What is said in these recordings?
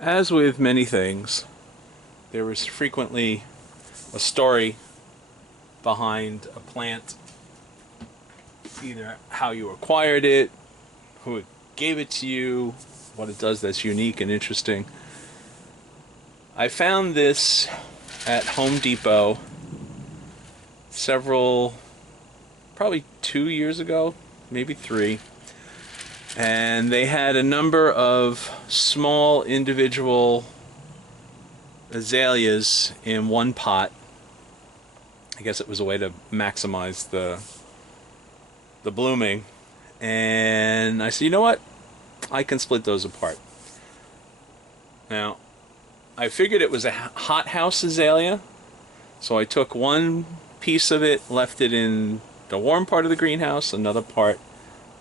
As with many things, there is frequently a story behind a plant, either how you acquired it, who gave it to you, what it does that's unique and interesting. I found this at Home Depot probably 2 years ago, maybe 3. And they had a number of small individual azaleas in one pot. I guess it was a way to maximize the blooming. And I said, you know what? I can split those apart. Now, I figured it was a hothouse azalea, so I took one piece of it, left it in the warm part of the greenhouse, another part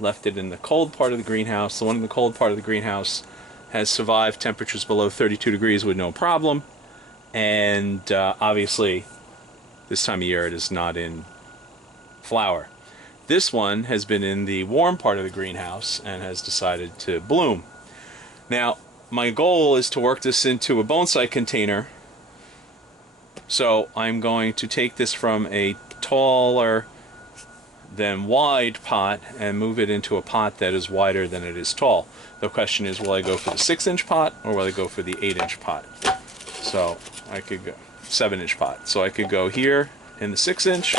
left it in the cold part of the greenhouse. The one in the cold part of the greenhouse has survived temperatures below 32 degrees with no problem, and obviously this time of year it is not in flower. This one has been in the warm part of the greenhouse and has decided to bloom. Now, my goal is to work this into a bonsai container, so I'm going to take this from a taller than wide pot and move it into a pot that is wider than it is tall. The question is, will I go for the 6-inch pot or will I go for the 8-inch pot? So I could go 7-inch pot. So I could go here in the 6-inch,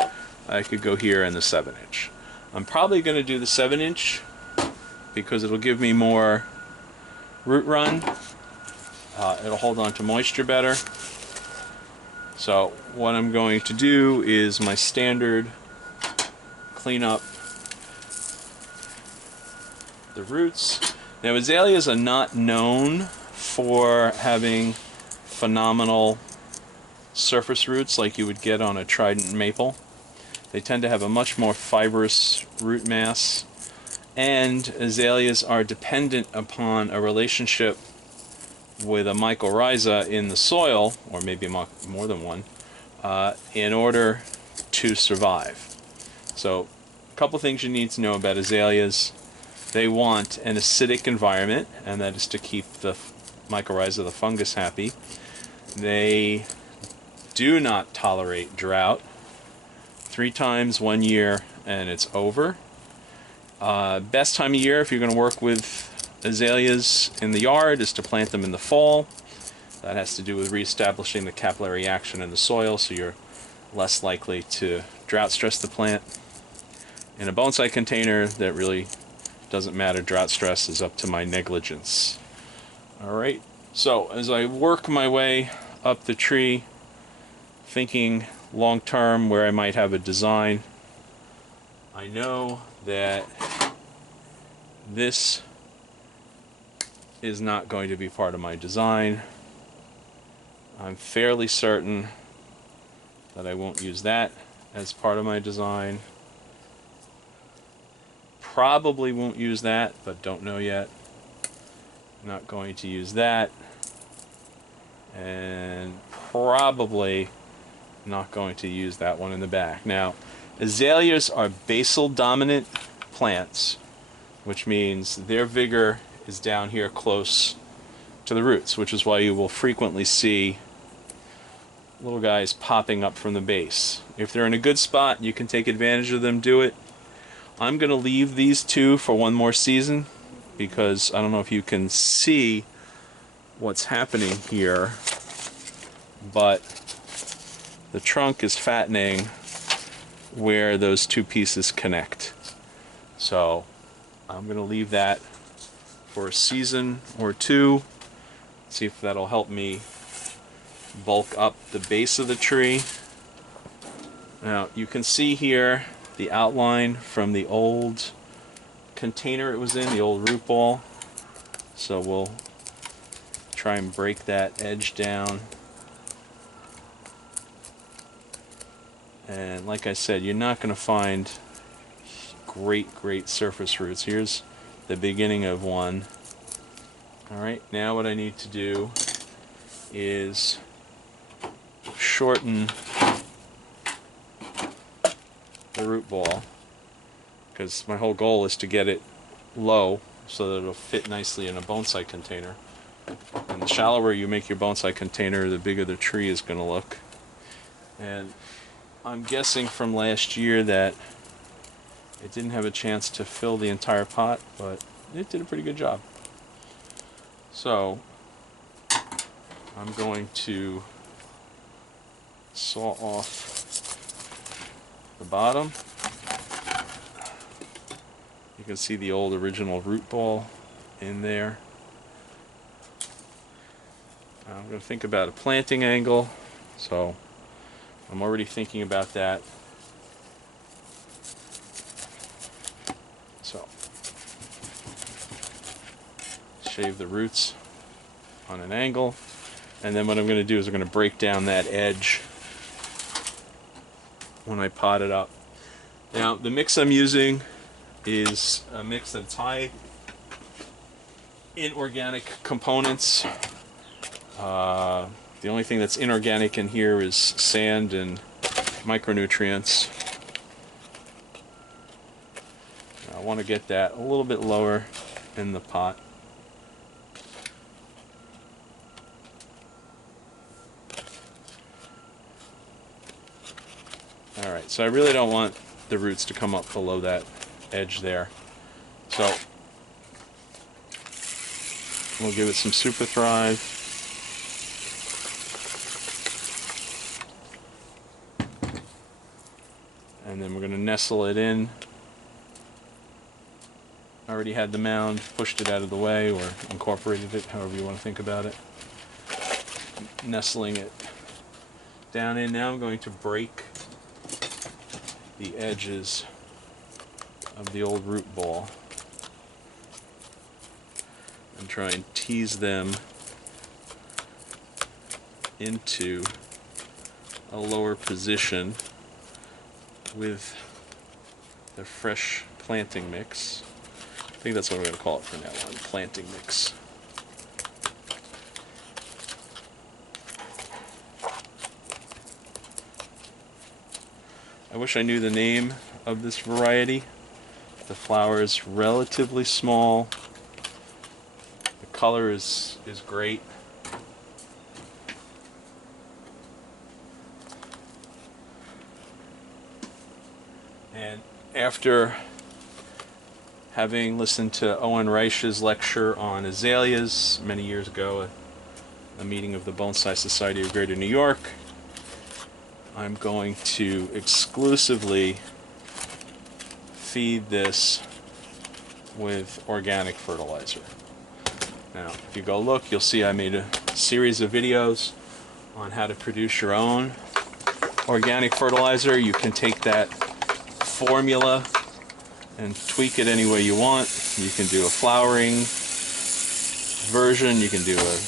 I could go here in the 7-inch. I'm probably going to do the 7-inch because it'll give me more root run. It'll hold on to moisture better. So what I'm going to do is my standard clean up the roots. Now, azaleas are not known for having phenomenal surface roots like you would get on a trident maple. They tend to have a much more fibrous root mass, and azaleas are dependent upon a relationship with a mycorrhiza in the soil, or maybe more than one, in order to survive. So, a couple things you need to know about azaleas. They want an acidic environment, and that is to keep the mycorrhiza, the fungus, happy. They do not tolerate drought. 3 times 1 year and it's over. Best time of year if you're going to work with azaleas in the yard is to plant them in the fall. That has to do with reestablishing the capillary action in the soil, so you're less likely to drought stress the plant. In a bonsai container, that really doesn't matter. Drought stress is up to my negligence. Alright, so as I work my way up the tree, thinking long term where I might have a design, I know that this is not going to be part of my design. I'm fairly certain that I won't use that as part of my design. Probably won't use that, but don't know yet. Not going to use that. And probably not going to use that one in the back. Now, azaleas are basal dominant plants, which means their vigor is down here close to the roots, which is why you will frequently see little guys popping up from the base. If they're in a good spot, you can take advantage of them, do it. I'm going to leave these two for one more season because I don't know if you can see what's happening here, but the trunk is fattening where those two pieces connect. So I'm going to leave that for a season or two, see if that'll help me bulk up the base of the tree. Now you can see here the outline from the old container it was in, the old root ball. So we'll try and break that edge down. And like I said, you're not going to find great surface roots. Here's the beginning of one. Alright, now what I need to do is shorten the root ball, because my whole goal is to get it low so that it'll fit nicely in a bonsai container. And the shallower you make your bonsai container, the bigger the tree is going to look. And I'm guessing from last year that it didn't have a chance to fill the entire pot, but it did a pretty good job. So I'm going to saw off the bottom. You can see the old original root ball in there. I'm going to think about a planting angle, so I'm already thinking about that. So, shave the roots on an angle, and then what I'm going to do is I'm going to break down that edge when I pot it up. Now, the mix I'm using is a mix that's high in organic components. The only thing that's inorganic in here is sand and micronutrients. I want to get that a little bit lower in the pot. Alright, so I really don't want the roots to come up below that edge there. So we'll give it some Super Thrive. And then we're going to nestle it in. I already had the mound, pushed it out of the way, or incorporated it, however you want to think about it. Nestling it down in. Now I'm going to break the edges of the old root ball and try and tease them into a lower position with the fresh planting mix. I think that's what we're going to call it from now on, planting mix. I wish I knew the name of this variety. The flower is relatively small. The color is great. And after having listened to Owen Reich's lecture on azaleas many years ago at a meeting of the Bonsai Society of Greater New York, I'm going to exclusively feed this with organic fertilizer. Now, if you go look, you'll see I made a series of videos on how to produce your own organic fertilizer. You can take that formula and tweak it any way you want. You can do a flowering version, you can do a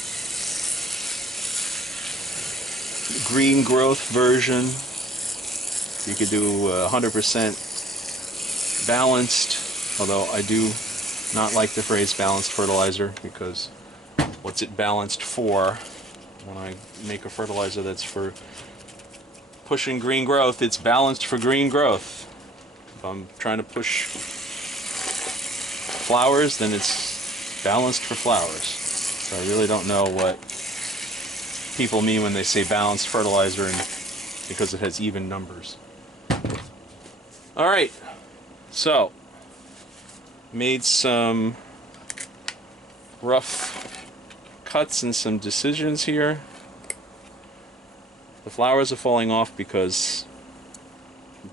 green growth version, you could do 100% balanced, although I do not like the phrase balanced fertilizer, because what's it balanced for? When I make a fertilizer that's for pushing green growth, it's balanced for green growth. If I'm trying to push flowers, then it's balanced for flowers. So I really don't know what people mean when they say balanced fertilizer, and because it has even numbers. Alright, so made some rough cuts and some decisions here. The flowers are falling off because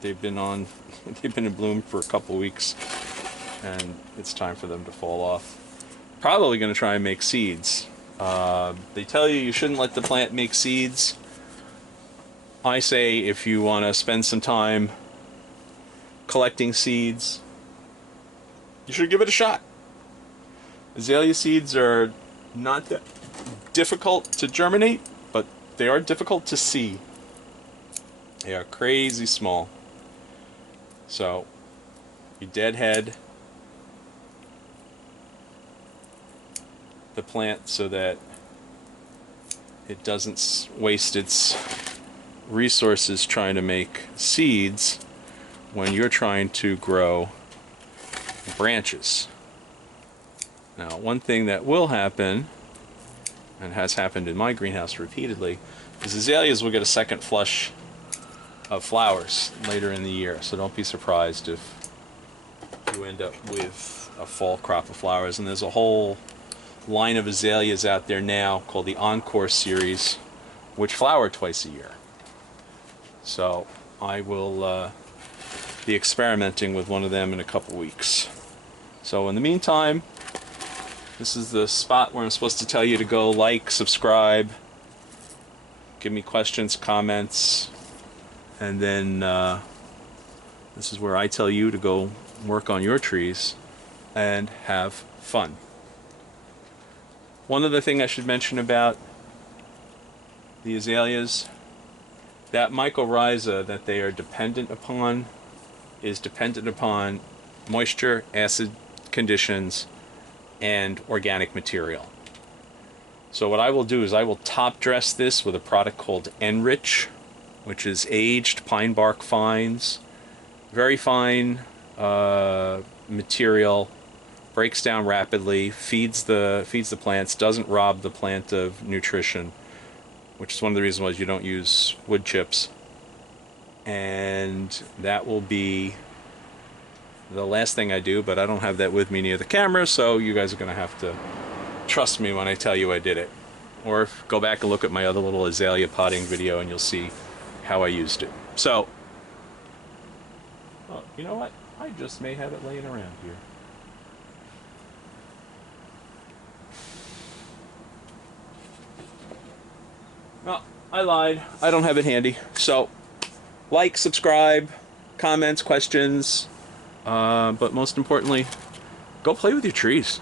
they've been in bloom for a couple weeks, and it's time for them to fall off. Probably going to try and make seeds. They tell you shouldn't let the plant make seeds. I say if you want to spend some time collecting seeds, you should give it a shot. Azalea seeds are not that difficult to germinate, but they are difficult to see. They are crazy small. So you deadhead the plant so that it doesn't waste its resources trying to make seeds when you're trying to grow branches. Now, one thing that will happen and has happened in my greenhouse repeatedly, is azaleas will get a second flush of flowers later in the year. So don't be surprised if you end up with a fall crop of flowers. And there's a whole line of azaleas out there now called the Encore series, which flower twice a year. So I will be experimenting with one of them in a couple weeks. So in the meantime, this is the spot where I'm supposed to tell you to go like, subscribe, give me questions, comments, and then this is where I tell you to go work on your trees and have fun. One other thing I should mention about the azaleas, that mycorrhiza that they are dependent upon is dependent upon moisture, acid conditions, and organic material. So what I will do is I will top dress this with a product called Enrich, which is aged pine bark fines. Very fine material, breaks down rapidly, feeds the plants, doesn't rob the plant of nutrition, which is one of the reasons why you don't use wood chips. And that will be the last thing I do, but I don't have that with me near the camera, so you guys are going to have to trust me when I tell you I did it. Or go back and look at my other little azalea potting video and you'll see how I used it. So, well, you know what? I just may have it laying around here. Well, I lied. I don't have it handy. So, like, subscribe, comments, questions, but most importantly, go play with your trees.